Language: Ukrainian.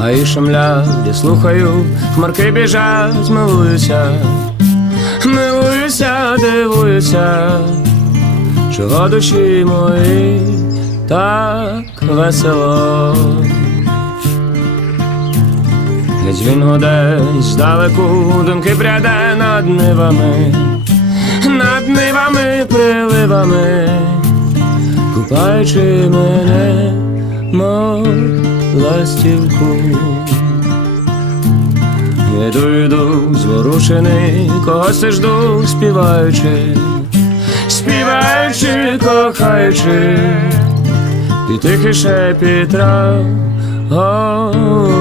Гаї шумлять, слухаю, хмарки біжать, милуюся, милуюся, дивуюся, чого душі мої так весело. Геть він гуде здалеку, думки пряде над нивами, над нивами, приливами, купаючи мене, мов ластівку. Іду, йду, зворушений, когось я жду, співаючи, співаючи, кохаючи, і тихий шепіт трав голублячий.